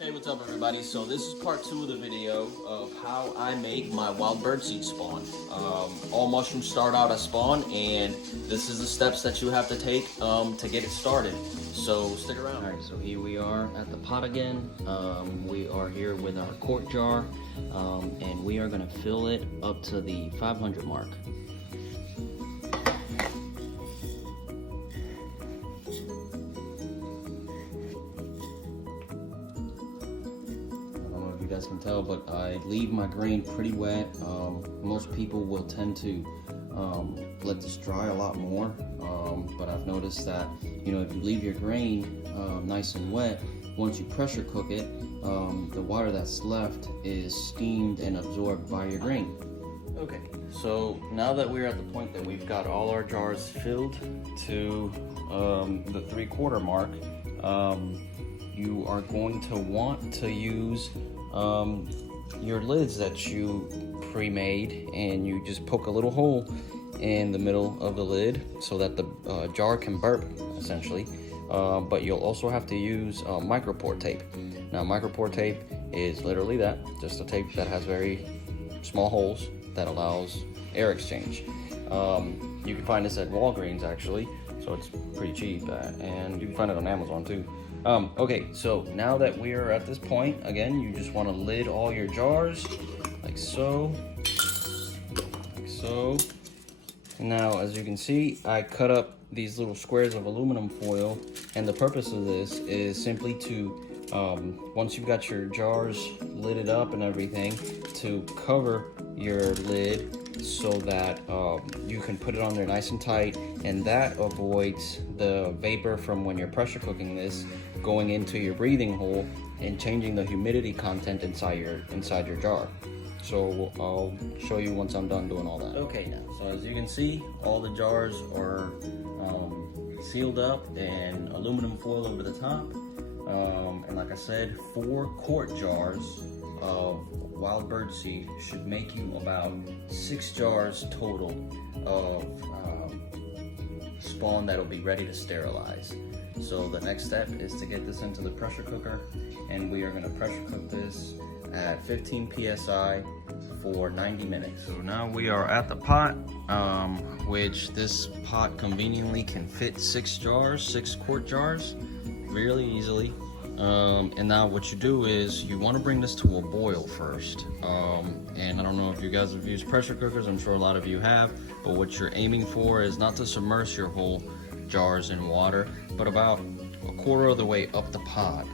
Hey, what's up everybody? So this is part 2 of the video of how I make my wild birdseed spawn. All mushrooms start out as spawn, and this is the steps that you have to take to get it started. So stick around. Alright, so here we are at the pot again. We are here with our quart jar, and we are going to fill it up to the 500 mark. You guys can tell, but I leave my grain pretty wet. Most people will tend to let this dry a lot more, but I've noticed that, you know, if you leave your grain nice and wet, once you pressure cook it, the water that's left is steamed and absorbed by your grain. Okay, so now that we're at the point that we've got all our jars filled to the 3/4 mark, you are going to want to use your lids that you pre-made, and you just poke a little hole in the middle of the lid so that the jar can burp, essentially. But you'll also have to use micro pour tape. Now, micro pour tape is literally that, just a tape that has very small holes that allows air exchange. You can find this at Walgreens, actually, so it's pretty cheap, and you can find it on Amazon too. Okay, so now that we are at this point, again, you just want to lid all your jars, like so, like so. Now, as you can see, I cut up these little squares of aluminum foil, and the purpose of this is simply to, once you've got your jars lidded up and everything, to cover your lid so that you can put it on there nice and tight, and that avoids the vapor from when you're pressure cooking this going into your breathing hole and changing the humidity content inside your jar. So I'll show you once I'm done doing all that. Okay, now, so as you can see, all the jars are sealed up and aluminum foil over the top. And like I said, 4 quart jars of wild birdseed should make you about 6 jars total of spawn that'll be ready to sterilize. So the next step is to get this into the pressure cooker, and we are going to pressure cook this at 15 psi for 90 minutes. So now we are at the pot, which this pot conveniently can fit 6 jars, 6 quart jars, really easily. And now what you do is you want to bring this to a boil first. And I don't know if you guys have used pressure cookers, I'm sure a lot of you have, but what you're aiming for is not to submerge your whole jars in water, but about 1/4 of the way up the pot,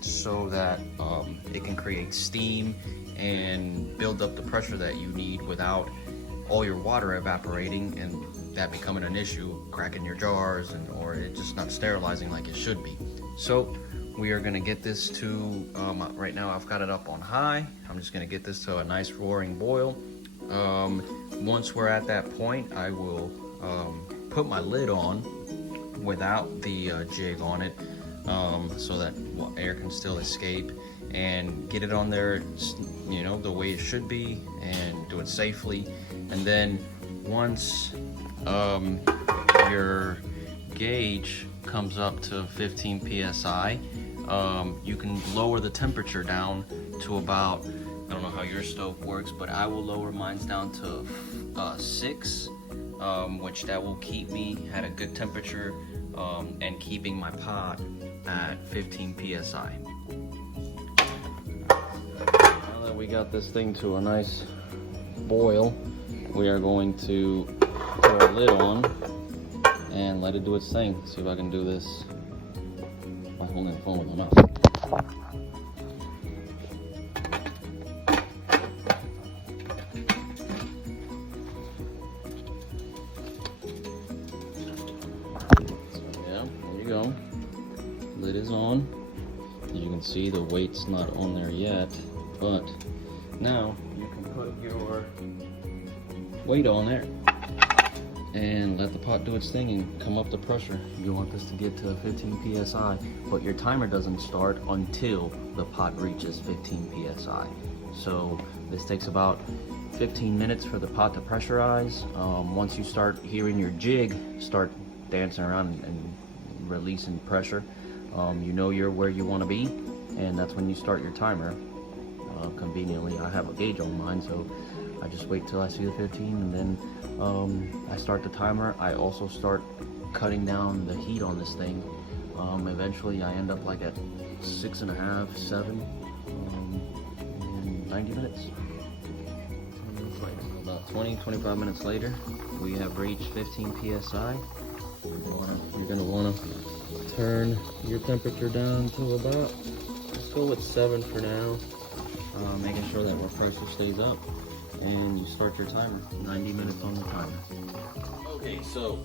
so that it can create steam and build up the pressure that you need without all your water evaporating and that becoming an issue, cracking your jars, or it just not sterilizing like it should be. So we are gonna get this to, right now I've got it up on high. I'm just gonna get this to a nice roaring boil. Once we're at that point, I will put my lid on without the jig on it, so that air can still escape, and get it on there, you know, the way it should be, and do it safely. And then once your gauge comes up to 15 psi, you can lower the temperature down to about, I don't know how your stove works, but I will lower mine down to 6, which that will keep me at a good temperature, and keeping my pot at 15 psi. Now that we got this thing to a nice boil, we are going to put our lid on and let it do its thing. See if I can do this by holding the phone with my mouth. Go. Lid is on. As you can see, the weight's not on there yet, but now you can put your weight on there and let the pot do its thing and come up the pressure. You want this to get to 15 psi, but your timer doesn't start until the pot reaches 15 psi. So this takes about 15 minutes for the pot to pressurize. Once you start hearing your jig start dancing around and releasing pressure, you know you're where you want to be, and that's when you start your timer. Conveniently, I have a gauge on mine, so I just wait till I see the 15, and then I start the timer. I also start cutting down the heat on this thing. Eventually I end up like at 6.5, 7, in 90 minutes. About 20-25 minutes later, we have reached 15 psi. You're gonna wanna turn your temperature down to about, let's go with 7 for now. Making sure that our pressure stays up, and you start your timer. 90 minutes on the timer. Okay, so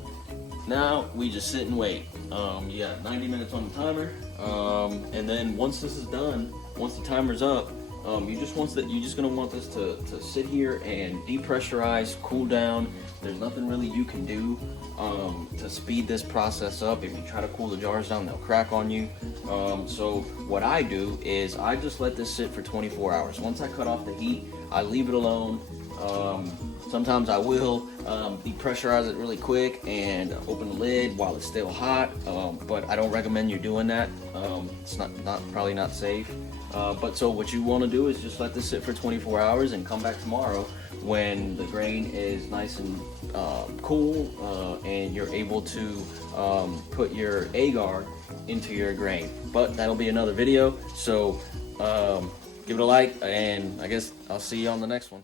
now we just sit and wait. You got 90 minutes on the timer, and then once this is done, once the timer's up, you're just gonna want this to sit here and depressurize, cool down. There's nothing really you can do to speed this process up. If you try to cool the jars down, they'll crack on you. So what I do is I just let this sit for 24 hours. Once I cut off the heat, I leave it alone. Sometimes I will depressurize it really quick and open the lid while it's still hot, but I don't recommend you doing that. It's probably not safe. But so what you want to do is just let this sit for 24 hours and come back tomorrow when the grain is nice and cool, and you're able to put your agar into your grain. But that'll be another video, so give it a like, and I guess I'll see you on the next one.